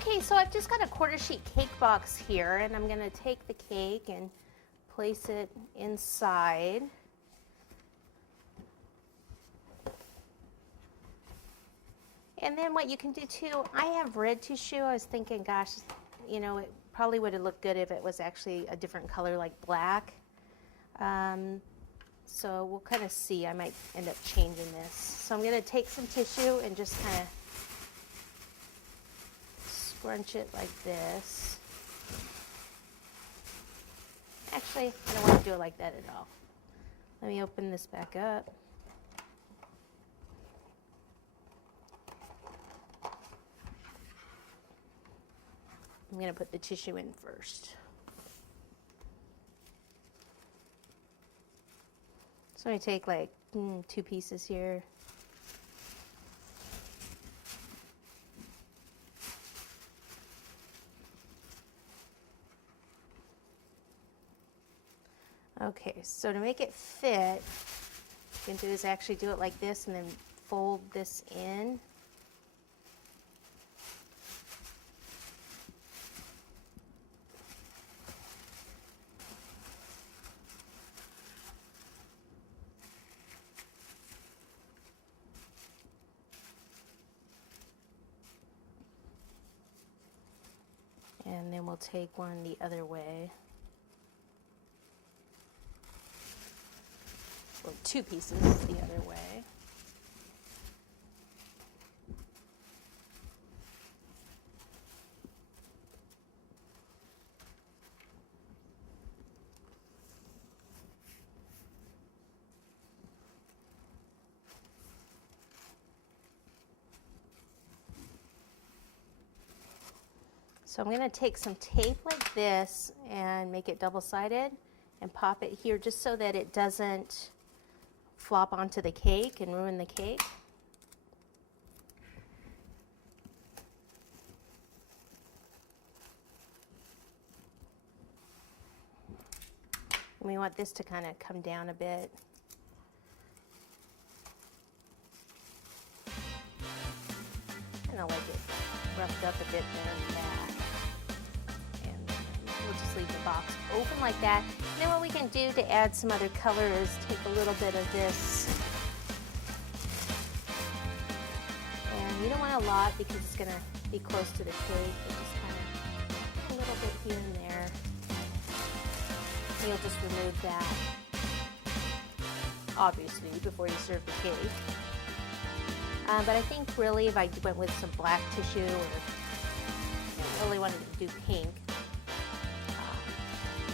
Okay, so I've just got a quarter sheet cake box here, and I'm going to take the cake and place it inside. And then what you can do too, I have red tissue. I was thinking, gosh, you know, it probably would have looked good if it was actually a different color like black. So we'll kind of see. I might end up changing this. So I'm going to take some tissue and just kind of scrunch it like this. Actually, I don't want to do it like that at all. Let me open this back up. I'm going to put the tissue in first. So I take like 2 pieces here. Okay, so to make it fit, what you can do is actually do it like this and then fold this in. And then we'll take one the other way. Or 2 pieces the other way. So I'm going to take some tape like this and make it double-sided and pop it here just so that it doesn't flop onto the cake and ruin the cake. And we want this to kind of come down a bit. And I like it roughed up a bit there in the back. We'll just leave the box open like that. And then what we can do to add some other color is take a little bit of this. And you don't want a lot because it's going to be close to the cake. But just kind of a little bit here and there. And you'll just remove that, obviously, before you serve the cake. But I think really if I went with some black tissue or I really wanted to do pink,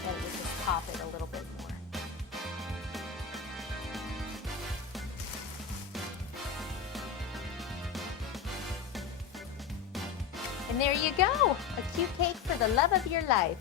then it would just pop it a little bit more. And there you go, a cute cake for the love of your life.